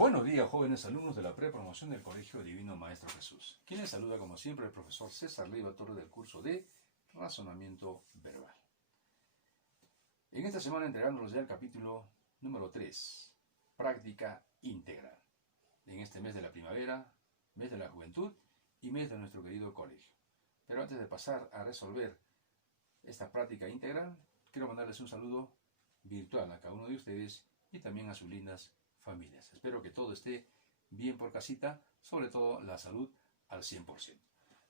Buenos días, jóvenes alumnos de la prepromoción del Colegio Divino Maestro Jesús. Quien les saluda, como siempre, el profesor César Leiva Torres del curso de Razonamiento Verbal. En esta semana entregándonos ya el capítulo número 3, Práctica Integral. En este mes de la primavera, mes de la juventud y mes de nuestro querido colegio. Pero antes de pasar a resolver esta práctica integral, quiero mandarles un saludo virtual a cada uno de ustedes y también a sus lindas familias. Espero que todo esté bien por casita, sobre todo la salud al 100%.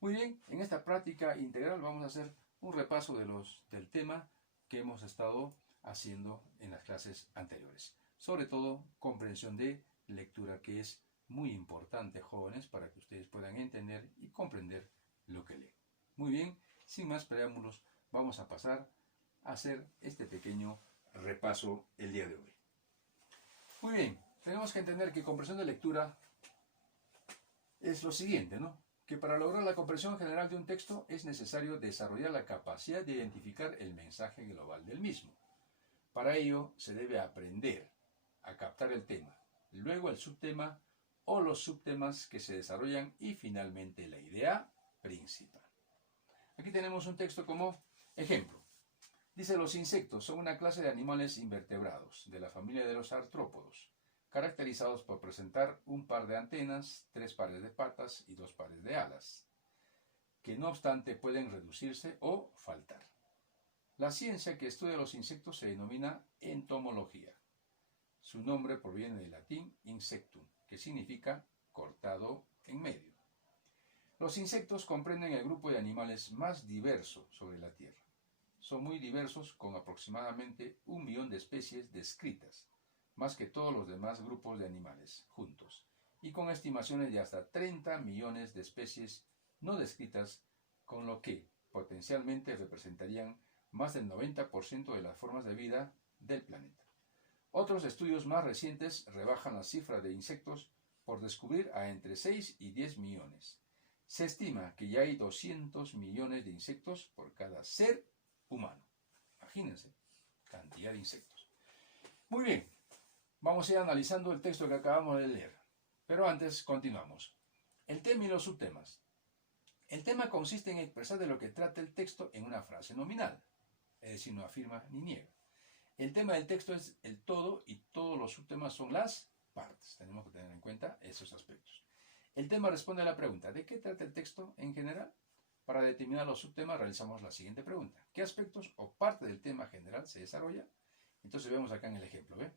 Muy bien, en esta práctica integral vamos a hacer un repaso del tema que hemos estado haciendo en las clases anteriores. Sobre todo, comprensión de lectura, que es muy importante, jóvenes, para que ustedes puedan entender y comprender lo que leen. Muy bien, sin más preámbulos, vamos a pasar a hacer este pequeño repaso el día de hoy. Muy bien, tenemos que entender que comprensión de lectura es lo siguiente, ¿no? Que para lograr la comprensión general de un texto es necesario desarrollar la capacidad de identificar el mensaje global del mismo. Para ello se debe aprender a captar el tema, luego el subtema o los subtemas que se desarrollan y finalmente la idea principal. Aquí tenemos un texto como ejemplo. Dice: los insectos son una clase de animales invertebrados de la familia de los artrópodos, caracterizados por presentar un par de antenas, 3 pares de patas y 2 pares de alas, que no obstante pueden reducirse o faltar. La ciencia que estudia los insectos se denomina entomología. Su nombre proviene del latín insectum, que significa cortado en medio. Los insectos comprenden el grupo de animales más diverso sobre la Tierra. Son muy diversos, con aproximadamente 1 millón de especies descritas, más que todos los demás grupos de animales juntos, y con estimaciones de hasta 30 millones de especies no descritas, con lo que potencialmente representarían más del 90% de las formas de vida del planeta. Otros estudios más recientes rebajan la cifra de insectos por descubrir a entre 6 y 10 millones. Se estima que ya hay 200 millones de insectos por cada ser humano. Imagínense, cantidad de insectos. Muy bien, vamos a ir analizando el texto que acabamos de leer. Pero antes, continuamos. El tema y los subtemas. El tema consiste en expresar de lo que trata el texto en una frase nominal, es decir, no afirma ni niega. El tema del texto es el todo y todos los subtemas son las partes. Tenemos que tener en cuenta esos aspectos. El tema responde a la pregunta: ¿de qué trata el texto en general? Para determinar los subtemas realizamos la siguiente pregunta: ¿qué aspectos o parte del tema general se desarrolla? Entonces vemos acá en el ejemplo, ¿ve?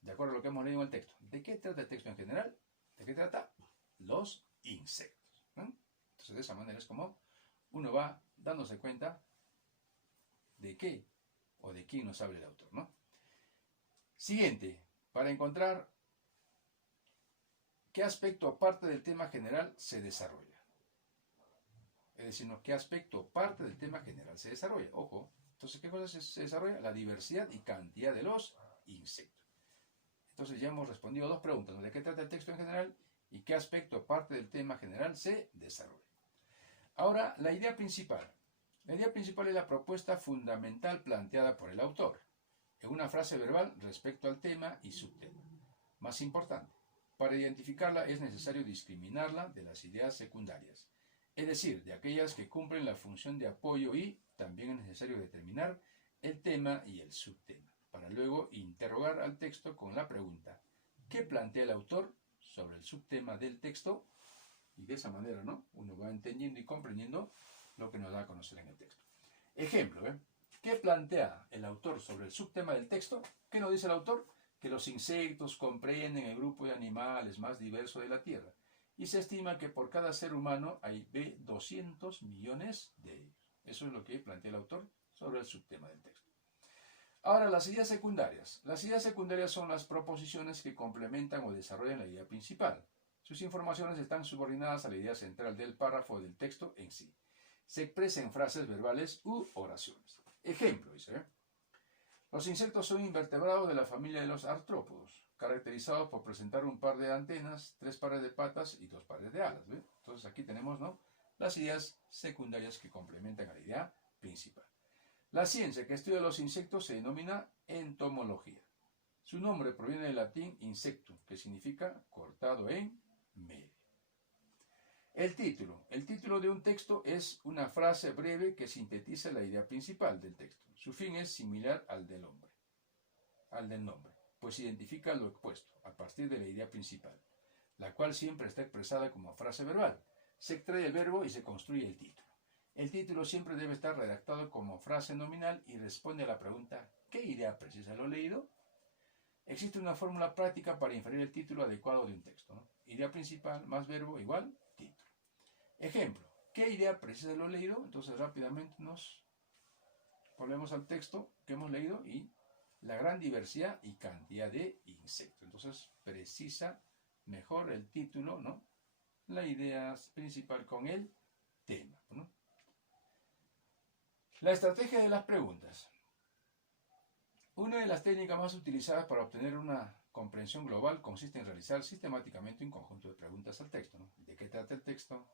De acuerdo a lo que hemos leído en el texto. ¿De qué trata el texto en general? ¿De qué trata? Los insectos, ¿no? Entonces de esa manera es como uno va dándose cuenta de qué o de quién nos habla el autor, ¿no? Siguiente, para encontrar qué aspecto o parte del tema general se desarrolla. Es decir, ¿no? ¿Qué aspecto o parte del tema general se desarrolla? Ojo, entonces, ¿qué cosa se desarrolla? La diversidad y cantidad de los insectos. Entonces ya hemos respondido a 2 preguntas, ¿no? ¿De qué trata el texto en general? ¿Y qué aspecto o parte del tema general se desarrolla? Ahora, la idea principal. La idea principal es la propuesta fundamental planteada por el autor, en una frase verbal respecto al tema y subtema. Más importante, para identificarla es necesario discriminarla de las ideas secundarias, es decir, de aquellas que cumplen la función de apoyo, y también es necesario determinar el tema y el subtema, para luego interrogar al texto con la pregunta: ¿qué plantea el autor sobre el subtema del texto? Y de esa manera, ¿no?, uno va entendiendo y comprendiendo lo que nos da a conocer en el texto. Ejemplo, ¿qué plantea el autor sobre el subtema del texto? ¿Qué nos dice el autor? Que los insectos comprenden el grupo de animales más diverso de la Tierra, y se estima que por cada ser humano hay 200 millones de ellos. Eso es lo que plantea el autor sobre el subtema del texto. Ahora, las ideas secundarias. Las ideas secundarias son las proposiciones que complementan o desarrollan la idea principal. Sus informaciones están subordinadas a la idea central del párrafo o del texto en sí. Se expresa en frases verbales u oraciones. Ejemplo, dice: los insectos son invertebrados de la familia de los artrópodos, caracterizados por presentar un par de antenas, 3 pares de patas y 2 pares de alas, ¿ve? Entonces aquí tenemos, ¿no?, las ideas secundarias que complementan a la idea principal. La ciencia que estudia los insectos se denomina entomología. Su nombre proviene del latín insectum, que significa cortado en medio. El título. El título de un texto es una frase breve que sintetiza la idea principal del texto. Su fin es similar al del nombre, pues identifica lo expuesto a partir de la idea principal, la cual siempre está expresada como frase verbal. Se extrae el verbo y se construye el título. El título siempre debe estar redactado como frase nominal y responde a la pregunta ¿qué idea precisa lo leído? Existe una fórmula práctica para inferir el título adecuado de un texto, ¿no? Idea principal más verbo igual título. Ejemplo, ¿qué idea precisa lo leído? Entonces rápidamente nos volvemos al texto que hemos leído y la gran diversidad y cantidad de insectos. Entonces precisa mejor el título, ¿no? La idea principal con el tema, ¿no? La estrategia de las preguntas. Una de las técnicas más utilizadas para obtener una comprensión global consiste en realizar sistemáticamente un conjunto de preguntas al texto, ¿no? ¿De qué trata el texto?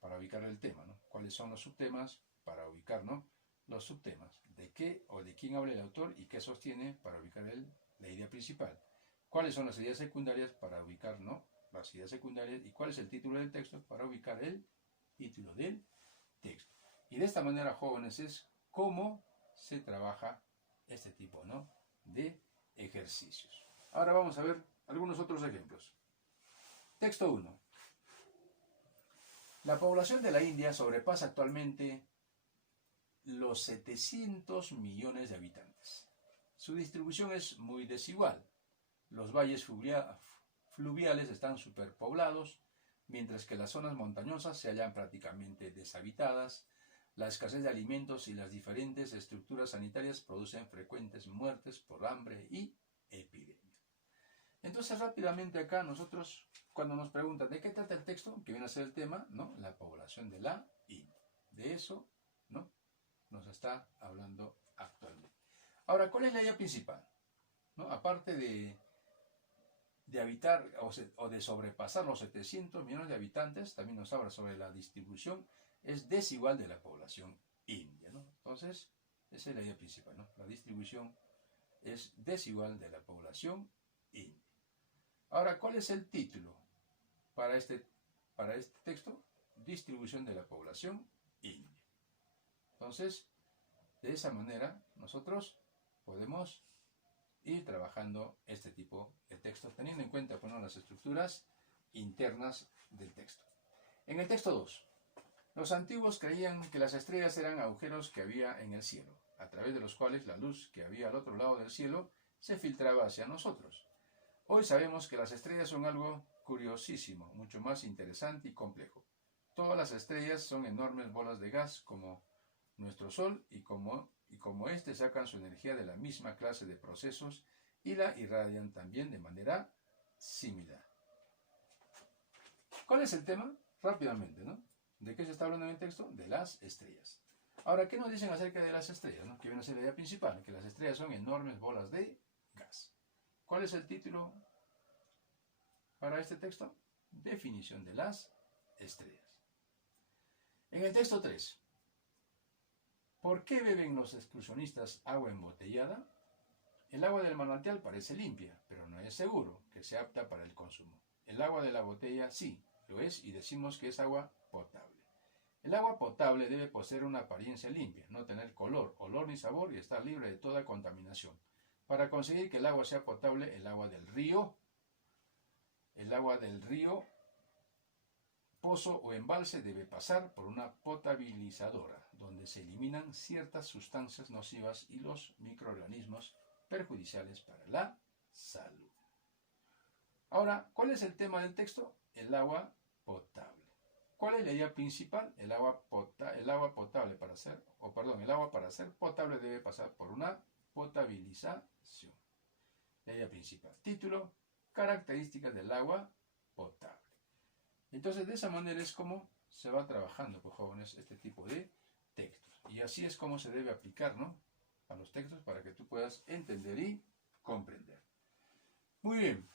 Para ubicar el tema, ¿no? ¿Cuáles son los subtemas? Para ubicar, ¿no? Los subtemas. ¿De qué o de quién habla el autor y qué sostiene? Para ubicar la idea principal. ¿Cuáles son las ideas secundarias? Para ubicar, ¿no? Las ideas secundarias. ¿Y cuál es el título del texto? Para ubicar el título del texto. Y de esta manera, jóvenes, es cómo se trabaja este tipo, ¿no? de ejercicios. Ahora vamos a ver algunos otros ejemplos. Texto 1. La población de la India sobrepasa actualmente los 700 millones de habitantes. Su distribución es muy desigual. Los valles fluviales están superpoblados, mientras que las zonas montañosas se hallan prácticamente deshabitadas. La escasez de alimentos y las diferentes estructuras sanitarias producen frecuentes muertes por hambre y epidemia. Entonces rápidamente acá nosotros, cuando nos preguntan ¿de qué trata el texto? Que viene a ser el tema, ¿no? La población de la India. De eso, ¿no? Nos está hablando actualmente. Ahora, ¿cuál es la idea principal? ¿No? Aparte de habitar o de sobrepasar los 700 millones de habitantes, también nos habla sobre la distribución es desigual de la población india, ¿no? Entonces, esa es la idea principal, ¿no? La distribución es desigual de la población india. Ahora, ¿cuál es el título para este texto? Distribución de la población india. Entonces, de esa manera, nosotros podemos ir trabajando este tipo de textos, teniendo en cuenta, bueno, las estructuras internas del texto. En el texto 2, los antiguos creían que las estrellas eran agujeros que había en el cielo, a través de los cuales la luz que había al otro lado del cielo se filtraba hacia nosotros. Hoy sabemos que las estrellas son algo curiosísimo, mucho más interesante y complejo. Todas las estrellas son enormes bolas de gas como nuestro Sol y como éste sacan su energía de la misma clase de procesos y la irradian también de manera similar. ¿Cuál es el tema? Rápidamente, ¿no? ¿De qué se está hablando en el texto? De las estrellas. Ahora, ¿qué nos dicen acerca de las estrellas? ¿No? Que viene a ser la idea principal, que las estrellas son enormes bolas de gas. ¿Cuál es el título para este texto? Definición de las estrellas. En el texto 3, ¿por qué beben los excursionistas agua embotellada? El agua del manantial parece limpia, pero no es seguro que sea apta para el consumo. El agua de la botella sí, lo es y decimos que es agua potable. El agua potable debe poseer una apariencia limpia, no tener color, olor ni sabor y estar libre de toda contaminación. Para conseguir que el agua sea potable, el agua del río, pozo o embalse debe pasar por una potabilizadora, donde se eliminan ciertas sustancias nocivas y los microorganismos perjudiciales para la salud. Ahora, ¿cuál es el tema del texto? El agua potable. ¿Cuál es la idea principal? El agua para ser potable debe pasar por una potabilización. La idea principal. Título: características del agua potable. Entonces, de esa manera es como se va trabajando, pues, jóvenes, este tipo de textos. Y así es como se debe aplicar, ¿no? A los textos para que tú puedas entender y comprender. Muy bien.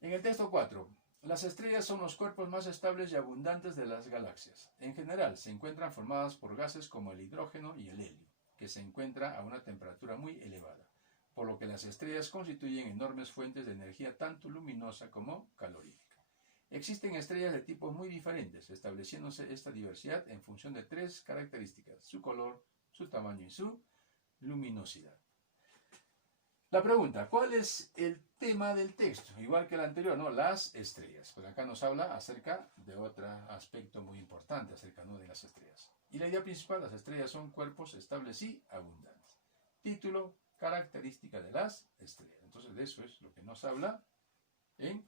En el texto 4, las estrellas son los cuerpos más estables y abundantes de las galaxias. En general, se encuentran formadas por gases como el hidrógeno y el helio, que se encuentra a una temperatura muy elevada. por lo que las estrellas constituyen enormes fuentes de energía tanto luminosa como calorífica. Existen estrellas de tipos muy diferentes, estableciéndose esta diversidad en función de tres características: su color, su tamaño y su luminosidad. La pregunta: ¿cuál es el tema del texto? Igual que el anterior, ¿no? Las estrellas. Pues acá nos habla acerca de otro aspecto muy importante acerca, ¿no?, de las estrellas. Y la idea principal: las estrellas son cuerpos estables y abundantes. Título: característica de las estrellas. Entonces, de eso es lo que nos habla en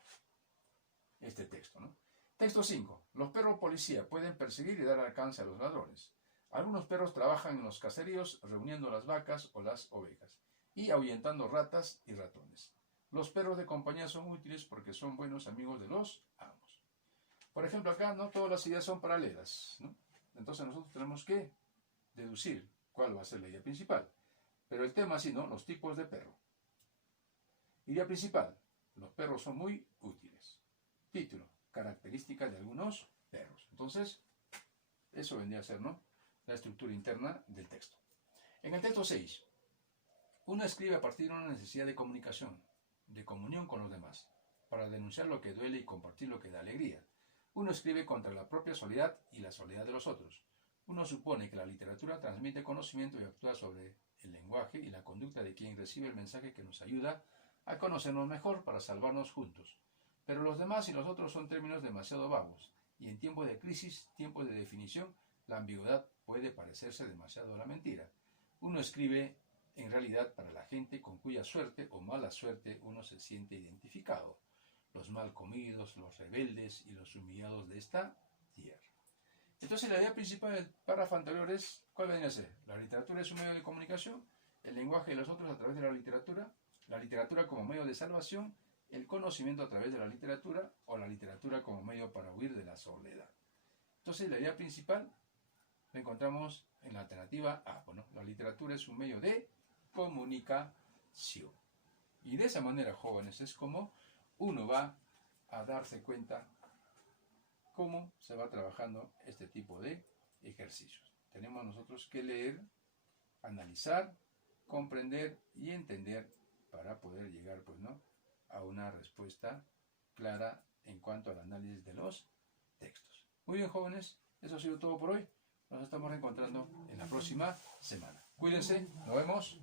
este texto, ¿no? Texto 5. Los perros policía pueden perseguir y dar alcance a los ladrones. Algunos perros trabajan en los caseríos reuniendo las vacas o las ovejas y ahuyentando ratas y ratones. Los perros de compañía son útiles porque son buenos amigos de los amos. Por ejemplo, acá no todas las ideas son paralelas, ¿no? Entonces nosotros tenemos que deducir cuál va a ser la idea principal. Pero el tema sí, ¿no? Los tipos de perro. Idea principal: los perros son muy útiles. Título: características de algunos perros. Entonces, eso vendría a ser, ¿no?, la estructura interna del texto. En el texto 6, uno escribe a partir de una necesidad de comunicación, de comunión con los demás, para denunciar lo que duele y compartir lo que da alegría. Uno escribe contra la propia soledad y la soledad de los otros. Uno supone que la literatura transmite conocimiento y actúa sobre el lenguaje y la conducta de quien recibe el mensaje que nos ayuda a conocernos mejor para salvarnos juntos. Pero los demás y los otros son términos demasiado vagos, y en tiempos de crisis, tiempos de definición, la ambigüedad puede parecerse demasiado a la mentira. Uno escribe en realidad para la gente con cuya suerte o mala suerte uno se siente identificado: los mal comidos, los rebeldes y los humillados de esta tierra. Entonces la idea principal del párrafo anterior es, ¿cuál viene a ser? La literatura es un medio de comunicación, el lenguaje de los otros a través de la literatura como medio de salvación, el conocimiento a través de la literatura, o la literatura como medio para huir de la soledad. Entonces la idea principal la encontramos en la alternativa A. Bueno, la literatura es un medio de comunicación. Y de esa manera, jóvenes, es como uno va a darse cuenta cómo se va trabajando este tipo de ejercicios. Tenemos nosotros que leer, analizar, comprender y entender para poder llegar, pues, ¿no?, a una respuesta clara en cuanto al análisis de los textos. Muy bien, jóvenes, eso ha sido todo por hoy. Nos estamos reencontrando en la próxima semana. Cuídense, nos vemos.